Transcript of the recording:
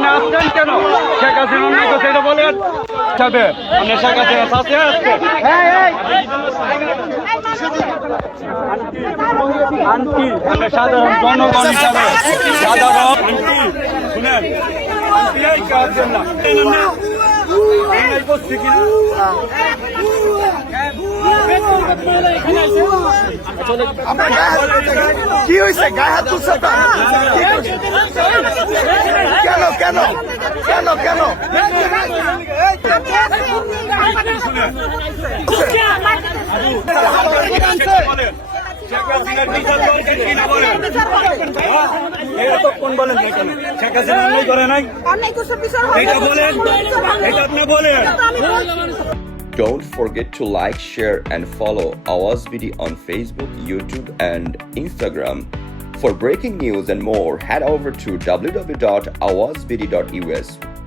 আপনি আসছেন কেন? শেখ বলেন সাথে আপনি শেখ হাসিনা সাথে আসছেন আন্টি আপনি সাধারণ জনগণ হিসাবে সাধারণ আন্টি শুনেন আন্টি এই কাজের না। কি হয়েছে গায়ে হাত তুলছে? কেন কেন কেন Don't forget to like, share, and follow Awaz BD on Facebook, YouTube, and Instagram. For breaking news and more, head over to www.awazbd.us.